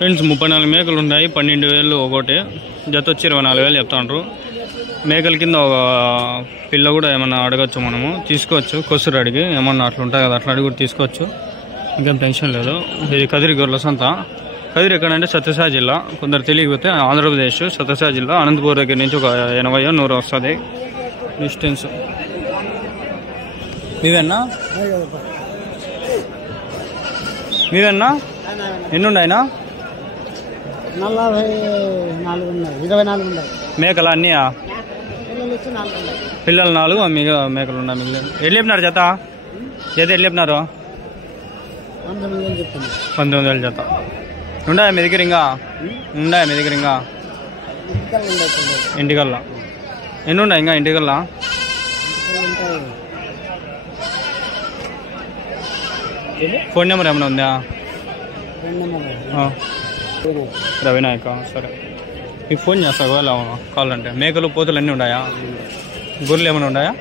Friends 34 మేకలు ఉన్నాయి. 12,000 ఒకటి, జత వచ్చి 24,000 చెప్తాండ్రు. మేకల కింద ఒక పిల్ల కూడా ఏమన్నా అడగచ్చు, మనము తీసుకోవచ్చు. కొసురు అడిగి ఏమన్నా అట్లా ఉంటాయి కదా, అట్లా అడిగి కూడా తీసుకోవచ్చు, ఇంకేం టెన్షన్ లేదు. ఇది కదిరి గొర్రెల సంత. కదిరి ఎక్కడంటే సత్యసాయి జిల్లా, కొందరు తెలియకపోతే ఆంధ్రప్రదేశ్ సత్యసాయి జిల్లా. అనంతపూర్ దగ్గర నుంచి ఒక 80-100 వస్తుంది డిస్టెన్స్. మీవేనా ఎన్ని ఉన్నాయినా? 24 మేకలు అన్నీ పిల్లలు 4, మిగతా మేకలు ఉన్నాయి. మిగిలిన ఎట్లా చెప్పినారు జత? ఎట్లా చెప్పినారు? 19,000 జత. ఉన్నాయా మీ దగ్గర ఇంకా? ఇంటికల్లా ఎన్ని ఉన్నాయి ఇంకా? ఇంటికల్లా ఫోన్ నెంబర్ ఏమైనా ఉందా? రవినాయక, సరే మీకు ఫోన్ చేస్తా ఒకవేళ కావాలంటే. మేకలు పోతులు అన్నీ ఉన్నాయా? గొర్రెలు ఏమైనా ఉన్నాయా?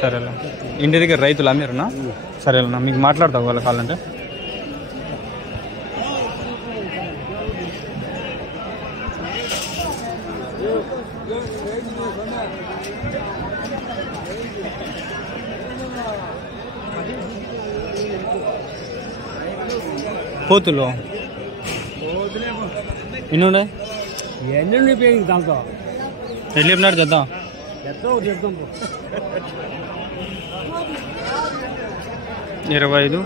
సరేలే. ఇంటి దగ్గర రైతులా మీరునా? సరేనా, మీకు మాట్లాడతా ఒకవేళ కావాలంటే. పోతులు ఎన్ని ఉన్నాయి? దాంతో ఎట్లా చెప్పినారు జత? 20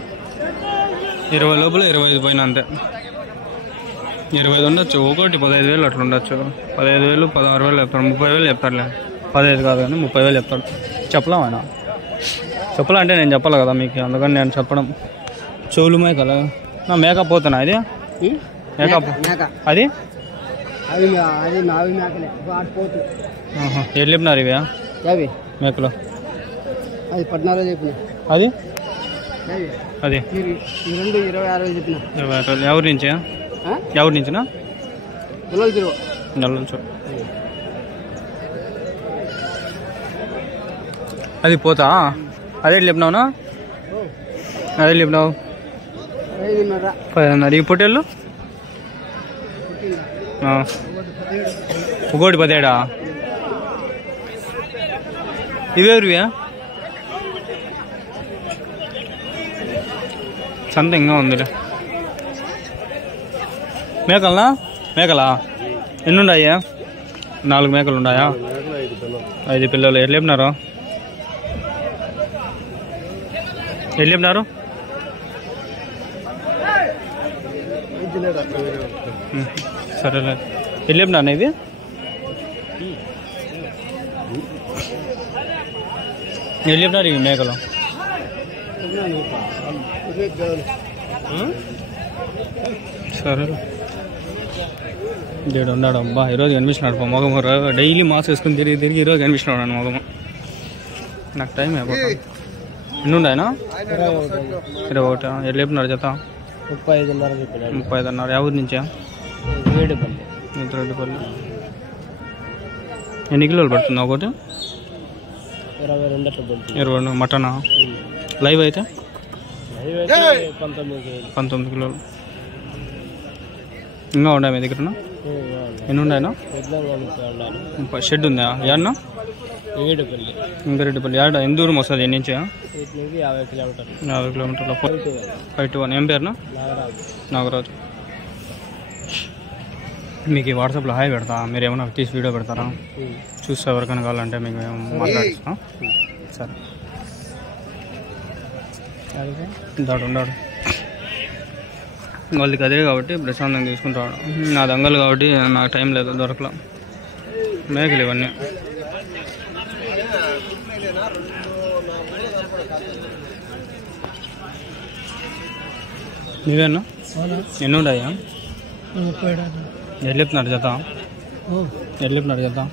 లోపల 25 పైన అంతే. 25 ఉండొచ్చు, ఒకటి 15,000 అట్లా ఉండొచ్చు. 15,000, 16,000 చెప్తాడు. 30,000 చెప్తారులే. 15 కాదు కానీ 30,000 చెప్తాడు. చెప్పలేమైనా? చెప్పాలంటే నేను చెప్పాలి కదా మీకు, అందుకని నేను చెప్పడం. చెవులు మేకలు నా మేక పోతున్నా. ఇది మేక అది ఎట్లా చెప్పినారు ఇవి మేకలు? అది 14 చెప్పిన. అది 26 చెప్పిన. ఎవరి నుంచి? ఎవరి నుంచినా? నెల్లూరు. అది పోతా. అదే చెప్పినావునా? అదే చెప్పినావు 10,500. ఈ పొట్టేళ్ళు ఒకటి 17. ఇవేరివా? సంత ఇంకా ఉందిలే. మేకలా ఎన్ని ఉన్నాయా? 4 మేకలు ఉన్నాయా? 5 పిల్లలు. ఎట్లా చెప్పినారు? సరేలే. ఎట్లా చెప్పినా ఇది? ఎట్లా చెప్పినారు ఇవి మేకలు? సరేలే. డేడు ఉన్నాడు. అబ్బా ఈరోజు కనిపించినాడు మొగము. డైలీ మాస్క్ వేసుకుని తిరిగి ఈరోజు కనిపించినాడు అని మొగము. నాకు టైం అయిపోతుంది. ఎన్ని ఉన్నాయనా? 21. ఎట్లా చెప్పినాడు జత? 35,500. ఎవరి నుంచా? రెడ్డిపల్లి. ఎన్ని కిలోలు పడుతుంది ఒకటి? 22. మటనా? లైవ్ అయితే 19 కిలోలు. ఇంకా ఉన్నాయి మీ దగ్గర? ఎన్ని ఉన్నాయన్నా? షెడ్ ఉందా? ఏడన్నా? ఇంకా రెడ్డిపల్లి. ఏడ ఎంత దూరం వస్తుంది? ఎన్ని నుంచి? 50 కిలోమీటర్ల. 5-1. ఏం పేరునా? నాగరాజు. మీకు ఈ వాట్సాప్లో హాయ్ పెడతా, మీరు ఏమైనా తీసి వీడియో పెడతారా? చూస్తే ఎవరికైనా కావాలంటే మీకు మాట్లాడిస్తా. సరే ఉన్నాడు. వాళ్ళకి అదే కాబట్టి ప్రశాంతంగా తీసుకుంటాడు. నా దొంగలు కాబట్టి నాకు టైం లేదు, దొరకలా. మేకలు ఇవన్నీ. నీవేనా? ఎన్ని ఉన్నాయా? 30. ఎట్లా చెప్తున్నారు జత? 18,000.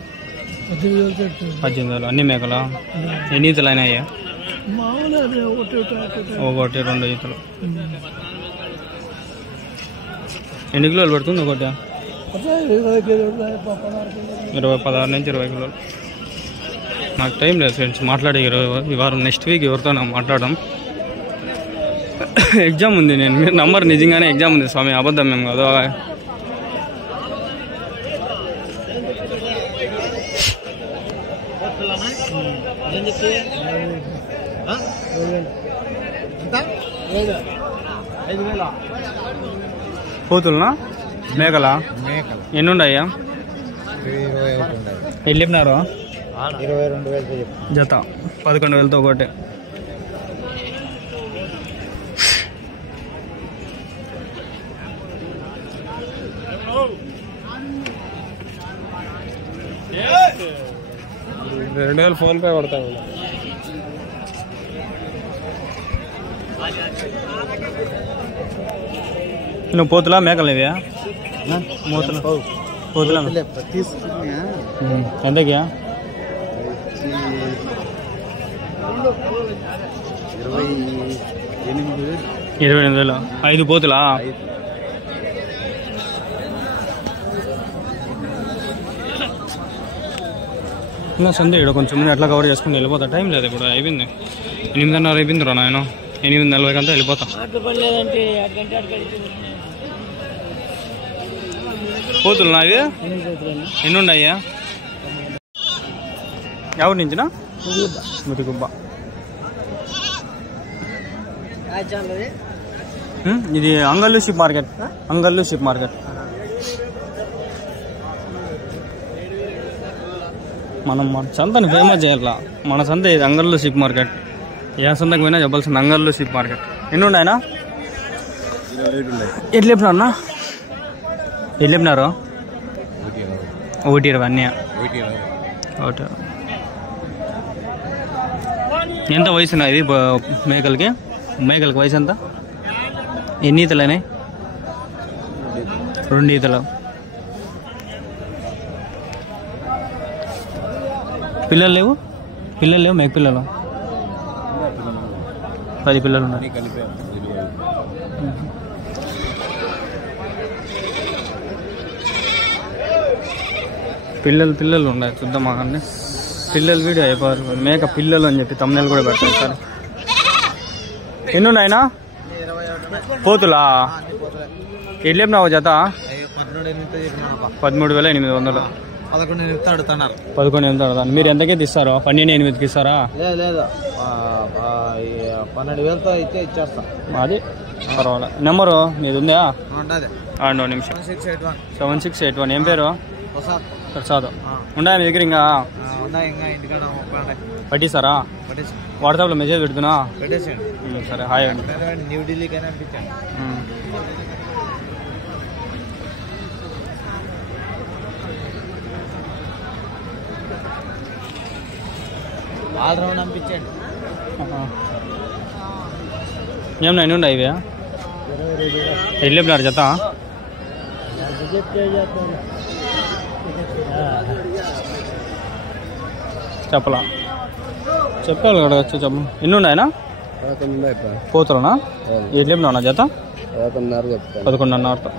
అన్ని మేకలా? ఎన్ని ఈతలు అయినాయా? 1-2 ఈతలు. ఎన్ని కిలోలు పడుతుంది ఒకటి? 16 నుంచి 20 కిలోలు. నాకు టైం లేదు ఫ్రెండ్స్ మాట్లాడే ఈ వారం. నెక్స్ట్ వీక్ ఎవరితో మాట్లాడడం. ఎగ్జామ్ ఉంది. నేను మీరు నంబర్ నిజంగానే ఎగ్జామ్ ఉంది స్వామి, అబద్ధం మేము కాదు. పోతులనా మేకలా ఎన్ని ఉన్నాయా? ఎన్ని చెప్పినారు? 22,000 జత 11,000తో ఒకటి. ఫోన్ పే కొడతాను. నువ్వు పోతులా మేకలు ఇవి? మూతలు పోతులా ఎంతకి? 28,000. 5 పోతులా? ఇంకా సందే ఇక్కడ కొంచెం ముందు ఎట్లా కవర్ చేసుకుని వెళ్ళిపోతా. టైం లేదు ఇప్పుడు, అయిపోయింది 8:30 అయిపోయింది రా నాయన. 8:40 కంతా వెళ్ళిపోతా. పోతులు నావి ఎన్ని ఉన్నాయా? ఎవరి నుంచినా? ముదిగుబ్బ. ఇది Angallu ship market. Angallu ship market. మనం మన సంతని ఫేమస్ చేయాల. మన సంత ఇది అంగల్లు షిప్ మార్కెట్. ఏ సంతకు పోయినా చెప్పాల్సింది అంగల్లు షిప్ మార్కెట్. ఎన్ని ఉన్నాయనా? ఎట్లు చెప్పినారన్నా? ఎట్లు చెప్పినారు? 1,20 అన్నీ. 1. ఎంత వయసు ఇది మేకలకి? మేకలకి వయసు ఎంత? ఎన్ని ఈతలనే? 2 ఈతలు. పిల్లలు లేవు? పిల్లలు లేవు మేక పిల్లలు? 10 పిల్లలు ఉన్నాయి. పిల్లలు ఉన్నాయి. చూద్దాం అన్నీ. పిల్లలు వీడియో అయిపోయారు. మేక పిల్లలు అని చెప్పి తమ్ముళ్ళు కూడా పెడతారు సార్. ఎన్ని ఉన్నాయినా? పోతులా? ఎట్లు చెప్పినావు జత? 13,800. 11,800 అడుగుతాను. మీరు ఎంతకే తీస్తారు? 12,800కి ఇస్తారా? లేదు 12,000తో అయితే ఇచ్చేస్తా. అది పర్వాలేదు. నెంబరు నీది ఉందా? ఉంటుంది. నిమిషం. 7681. ఏం పేరు? ప్రసాద్. ఉన్నాయా మీ దగ్గర? ఇంకా పట్టిస్తారా? వాట్సాప్లో మెసేజ్ పెడుతున్నా. సరే హాయ్ అండి. న్యూఢిల్లీకైనా ఆల్రౌండ్ పంపించండి. ఏమన్నా ఎన్ని ఉన్నాయి ఇవి? వెళ్ళిపోయినారు జత? చెప్పలా చెప్పాలి కదా వచ్చి చెప్పు. ఎన్ని ఉన్నాయనా? పోతులనా? ఎట్లు చెప్పినా జత? 11,500తో.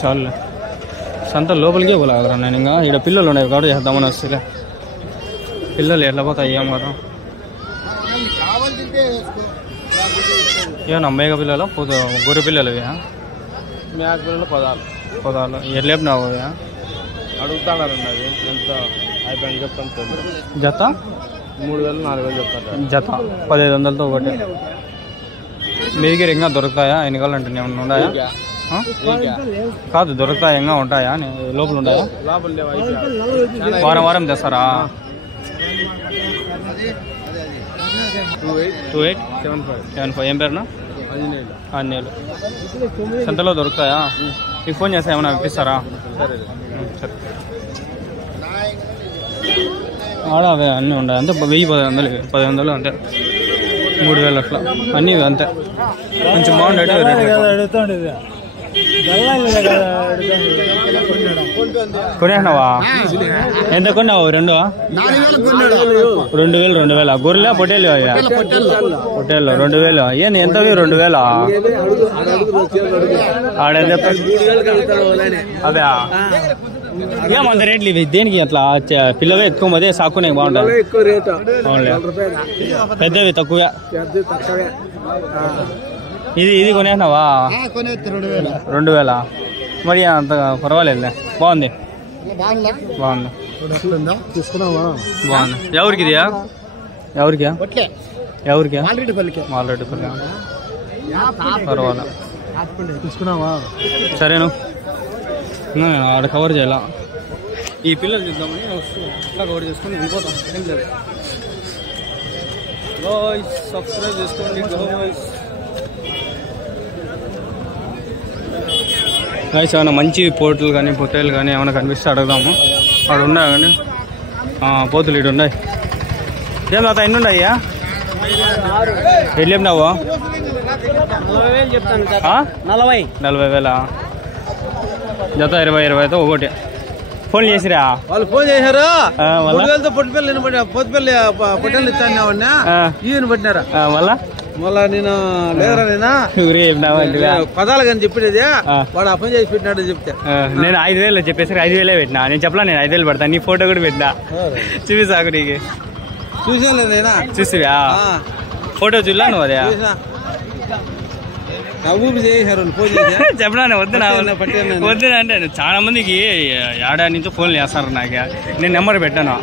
చాలులే. సంత లోపలికే పోలేకరా నేను. ఇంకా ఇక్కడ పిల్లలు ఉన్నాయి కాబట్టి చేద్దామని వస్తే పిల్లలు ఎట్లా పోతాయి ఏం కదా. ఏమన్నా మేక పిల్లలు గొర్రె పిల్లలు ఇవి? మేక పిల్లలు 16. ఎట్లా చెప్పినావు అవి? అడుగుతాడు. ఎంత అయిపోయింది చెప్తాను. జత 3,000 4,000 చెప్తాను. జత 1500తో ఒకటి. మీ దగ్గర ఇంకా దొరుకుతాయా? ఎన్ని కావాలంటే ఏమన్నా ఉన్నాయా? కాదు దొరుకుతాయా? ఇంకా ఉంటాయా? లోపల ఉంటాయా? వారం తెస్తారా? 2875. ఏం పేరునా? ఆంజనేయులు. సంతలో దొరుకుతాయా? మీకు ఫోన్ చేస్తా ఏమైనా ఇప్పిస్తారా? సరే. ఆడ అవే అన్నీ ఉన్నాయి అంతే. 1,000 1,500 అంతే. 3,000 అట్లా అన్నీ అంతే. కొంచెం బాగుండేది. కొనేసినావా? ఎంత కొన్నావు? 2,000. గొర్రెలా పొట్టేలు? పొట్టేళ్ళు 2,000. ఏంది ఎంత? 2,000 ఆడేం చెప్తా? అదే ఏమంత రేట్లు ఇవి దేనికి అట్లా పిల్లవే ఎత్తుకోపోతే సాకునే బాగుంటుంది ఎక్కువ రేటు పెద్దవి తక్కువ ఇది కొనేసినావా 2000 మరి అంత పర్వాలేదులే బాగుంది బాగుంది తీసుకున్నావా బాగుంది ఎవరికి ఇదియా ఎవరికా మాలరెడ్డిపల్లి పర్వాలే తీసుకున్నావా సరేను ఆడ కవర్ చేయాల ఈ పిల్లలు చూద్దామని అట్లా కవర్ చేసుకొని వెళ్ళిపోతాం ఏం లేదు సబ్స్క్రైబ్ చేసుకోండి గైస్ ఏమైనా మంచి పోర్టులు కానీ పొట్టేలు కానీ ఏమైనా కనిపిస్తే అడుగుదాము అక్కడ ఉన్నాయి కానీ పోతులు ఇటు ఉన్నాయి ఏం తాత ఎన్ని ఉన్నాయ్యా ఎట్లు చెప్పినావు 40,000 జత 20,000 ఒకటి ఫోన్ చేసిరా వాళ్ళు ఫోన్ చేశారు 3,000తో పొట్టిపల్లి పొట్టెలు ఇస్తాను ఈయన పట్టినారా మళ్ళా నేను లేదరా నేనా పదాలు కానీ చెప్పేది వాడు అప్పని చేసి పెట్టినాడు చెప్తే నేను 5,000 చెప్పేసరికి 5,000 పెట్టినా నేను చెప్పలా నేను 5,000 పెడతాను నీ ఫోటో కూడా పెట్టినా చూపిసాకు నీకు చూసాను నేనా చూసివా ఫోటో చూడలా నువ్వు అదే చెప్పనా వద్దునా అంటే చాలా మందికి ఏడాది నుంచి ఫోన్లు చేస్తారు నాకు నేను నెంబర్ పెట్టాను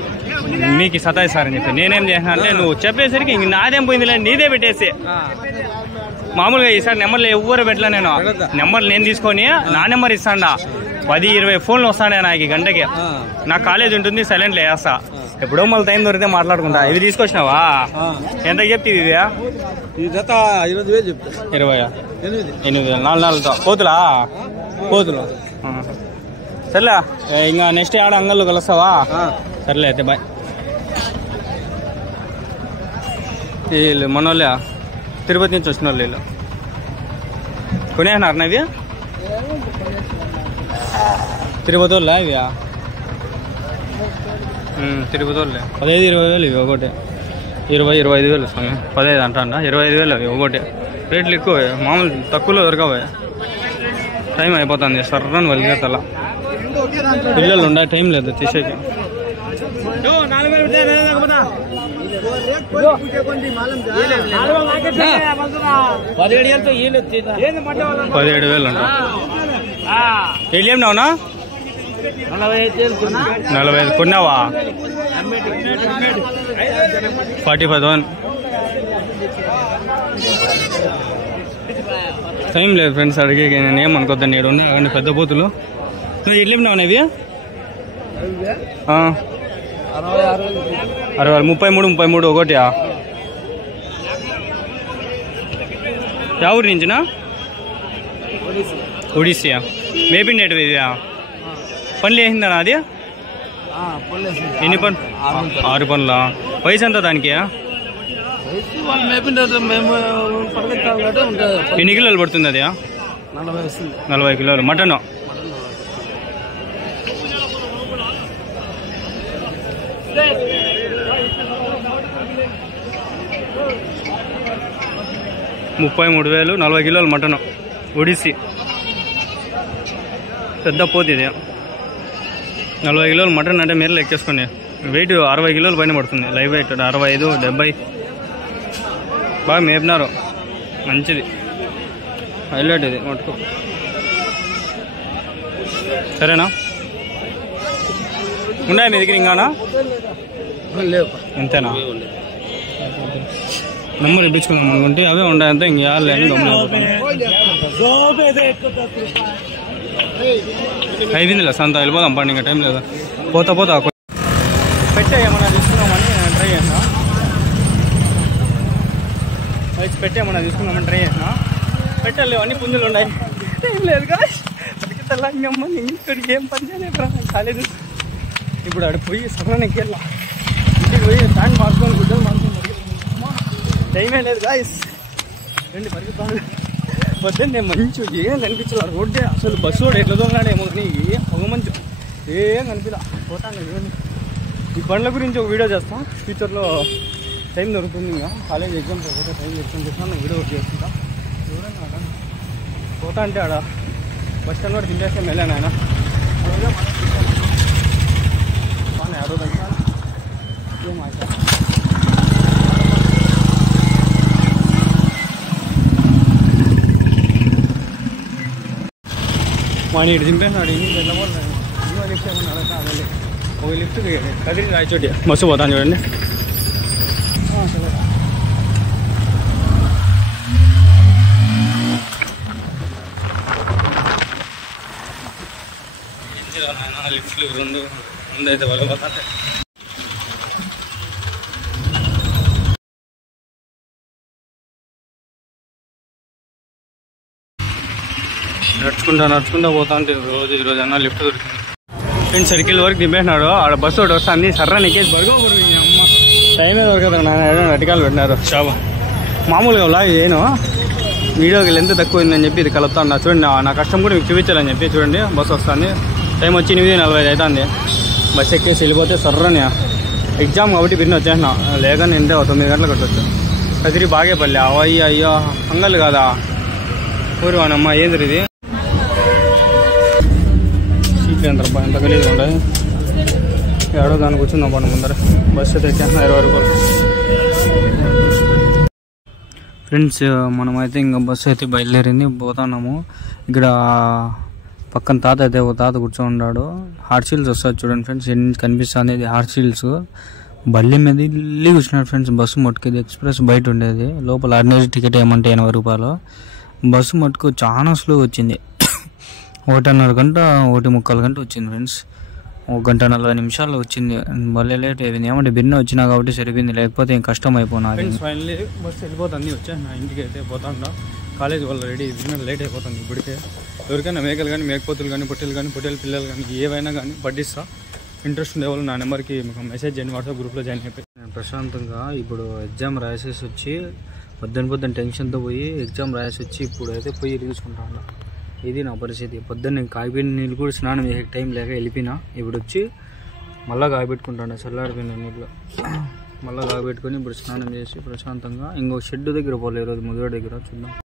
మీకు సతాయిస్తారని చెప్పి నేనేం చేసిన అంటే నువ్వు చెప్పేసరికి ఇంక నాదేం పోయిందిలే నీదే పెట్టేసి మామూలుగా ఈసారి నెంబర్లు ఎవ్వరు పెట్టలే నేను నెంబర్లు నేను తీసుకొని నా నెంబర్ ఇస్తాడా 10-20 ఫోన్లు వస్తాడే నాకు గంటకి నా కాలేజ్ ఉంటుంది సైలెంట్లో వేస్తా ఎప్పుడో మళ్ళీ టైం దొరికితే మాట్లాడుకుంటా ఇవి తీసుకొచ్చినావా ఎంత చెప్తే ఇది 20,000 చెప్తా 8,000 4,000తో పోతులు సర్లే ఇంకా నెక్స్ట్ ఆడ అంగళ్ళు కలుస్తావా సర్లే అయితే బాయ్ వీళ్ళు మన వాళ్ళే తిరుపతి నుంచి వచ్చిన వాళ్ళు వీళ్ళు కొనేసినారు ఇవి తిరుపతి వాళ్ళ ఇవి తిరుపతి వాళ్ళే 15-20 ఇవి ఒకటి 20-25,000 స్వామి 15 అంటా 25,000 అవి ఒకటి రేట్లు ఎక్కువ మామూలు తక్కువలో దొరకవే టైం అయిపోతుంది సర్రని వలిగేతల పిల్లలు ఉండే టైం లేదు తీసేకి 17,000 అంట ఎల్లు ఏమన్నావునా 45 కొన్నావా 45,000 టైం లేదు ఫ్రెండ్స్ అడిగే నేను ఏమనుకోద్దాను నేడు ఉన్నా పెద్ద పోతులు నువ్వు ఎల్లు ఏమన్నావు ఇవి 33 ఒకటి ఊరి నుంచినా ఒడిస్సా మేపిండేటివి ఇవా పనులు వేసిందా అది ఎన్ని పనులు 6 పనులా వయసు ఎంత దానికి ఎన్ని కిలోలు పడుతుంది అది 40 కిలోలు మటన్ $33,000 40 కిలోలు మటన్ ఒడిస్సీ పెద్ద పోతు ఇది 40 కిలోలు మటన్ అంటే మీరు లెక్కేసుకోండి వెయిట్ 60 కిలోలు పైన పడుతుంది లైవ్ వెయిట్ 65-70 బాగా మేపినారు మంచిది హైలైట్ ఇది మటుకు సరేనా ఉన్నాయి మీ దగ్గర ఇంకానా ఎంతేనా నెంబర్ ఇప్పించుకుందాం అనుకుంటే అవే ఉన్నాయంటే ఇంక లేని అయిపోయిందిలే సంత వెళ్ళిపోదాం పండి ఇంకా టైం లేదా పోతా పెట్టే ఏమన్నా తీసుకుందామని ట్రై చేసినా పెట్టే ఏమన్నా తీసుకుందామని ట్రై చేసినా పెట్టలేవు అన్ని పుంజులు ఉన్నాయి టైం లేదు కదా తెల్లమ్మ ఇంటికి ఏం పని చేయలేదు కాలేదు ఇప్పుడు అక్కడ పోయి సఫరానికి వెళ్ళా ఇంటికి పోయి ప్యాంట్ మార్చుకొని గుడ్డలు మార్చుకొని టైమే లేదు గాయస్ రండి పరిగెత్తాను పొద్దున్నే మంచి ఏం కనిపించాలి రోడ్డే అసలు బస్సు కూడా ఎట్లా దొంగలాడేమో కానీ ఒక మంచి ఏం కనిపించా పోతాను ఈ బండ్ల గురించి ఒక వీడియో చేస్తా ఫ్యూచర్లో టైం దొరుకుతుంది ఇంకా కాలేజ్ ఎగ్జామ్స్ ఒకటే టైం ఎగ్జామ్ చేస్తాను వీడియో ఒకటి చేసుకుంటా చూడండి పోతా అంటే ఆడ బస్ స్టాండ్ కూడా తింటేస్తే వెళ్ళాను ఆయన వాడిని ఇటు దింపేసినాడు లిఫ్ట్ ఏమన్నా ఒక లిఫ్ట్ కదిరి రాయచోటి బస్సు పోతాను చూడండి. లిఫ్ట్లు రెండు ముందైతే వాళ్ళు పోతాయి. నడుచుకుంటా పోతా అంటే ఈరోజు అన్న లిఫ్ట్ దొరికింది. ఫ్రెండ్స్ సర్కిల్ వరకు దింపేసినాడు. ఆడ బస్సు ఒకటి వస్తుంది సర్రా నీకేసి బరుగు అమ్మ టైమే దొరకదు. నాన్న అటికాలు పెట్టినారు షాపు మామూలుగా లాగ్ చేయను వీడియోకి లెంత్ తక్కువ అయిందని చెప్పి ఇది కలుపుతా ఉన్నా. చూడండి నా కష్టం కూడా మీకు చూపించాలని చెప్పి చూడండి. బస్సు వస్తుంది టైం వచ్చి 8:45 అవుతుంది. బస్సు ఎక్కేసి వెళ్ళిపోతే సర్రని ఎగ్జామ్ కాబట్టి బిర్ని వచ్చేసిన లేక నింటే 9 గంటలకు కట్టవచ్చు. కదిరి బాగేపల్లి అయ్యో అంగల్ కాదా ఊరు వానమ్మ ఏంది ఇది సీట్లు ఎంత గలీజ్గా ఉంటుంది. ఏడో దానికి కూర్చుందాం పండు ముందర బస్సు అయితే ఎక్కేసిన 20 రూపాయలు. ఫ్రెండ్స్ మనమైతే ఇంకా బస్సు అయితే బయలుదేరింది పోతున్నాము. ఇక్కడ పక్కన తాత అయితే ఒక తాత కూర్చొని ఉన్నాడు. హార్ట్ షీల్డ్స్ వస్తుంది చూడండి ఫ్రెండ్స్ కనిపిస్తుంది. ఇది హార్ట్ షీల్డ్స్ బల్లి మీద ఇల్లు కూర్చున్నాడు ఫ్రెండ్స్. బస్సు మట్టుకు ఇది ఎక్స్ప్రెస్ బయట ఉండేది. లోపల ఆర్డినరీ టికెట్ ఏమంటే 80 రూపాయలు. బస్సు మట్టుకు చాలా స్లో వచ్చింది. 1:30 గంట 1:45 గంట వచ్చింది ఫ్రెండ్స్. 1 గంట 40 నిమిషాల్లో వచ్చింది. భలే లేట్ అయిపోయింది. ఏమంటే బిర్న వచ్చినా కాబట్టి సరిపోయింది లేకపోతే ఏం కష్టం అయిపోయినాది. ఫ్రెండ్స్ ఫైనల్లీ బస్సు వెళ్ళిపోతుంది. వచ్చా నా ఇంటికి అయితే పోతాండా. కాలేజ్ వాళ్ళు రెడీ బిర్న లేట్ అయిపోతుంది. ఇప్పటికే ఎవరికైనా మేకలు కానీ మేకపోతులు కానీ పొట్టేలు పిల్లలు కానీ ఏవైనా కానీ పట్టిస్తా. ఇంట్రెస్ట్ ఉండేవాళ్ళు నా నెంబర్కి మీకు మెసేజ్ చేయండి. వాట్సాప్ గ్రూప్లో జాయిన్ అయిపోయి నేను ప్రశాంతంగా ఇప్పుడు ఎగ్జామ్ రాసేసి వచ్చి పొద్దున్న టెన్షన్తో పోయి ఎగ్జామ్ రాసేసి వచ్చి ఇప్పుడు అయితే పోయి తీసుకుంటా ఉన్నా. ఇది నా పరిస్థితి. పొద్దున్న నేను కాగిపోయిన నీళ్ళు కూడా స్నానం చేసే టైం లేక వెళ్ళిపోయినా. ఇప్పుడు వచ్చి మళ్ళీ కాగిపెట్టుకుంటాను చల్లారిపోయిన నీళ్ళు మళ్ళీ కాగిపెట్టుకొని ఇప్పుడు స్నానం చేసి ప్రశాంతంగా ఇంకో షెడ్ దగ్గర పోలే ఈరోజు ముదివాడ దగ్గర చూద్దాం.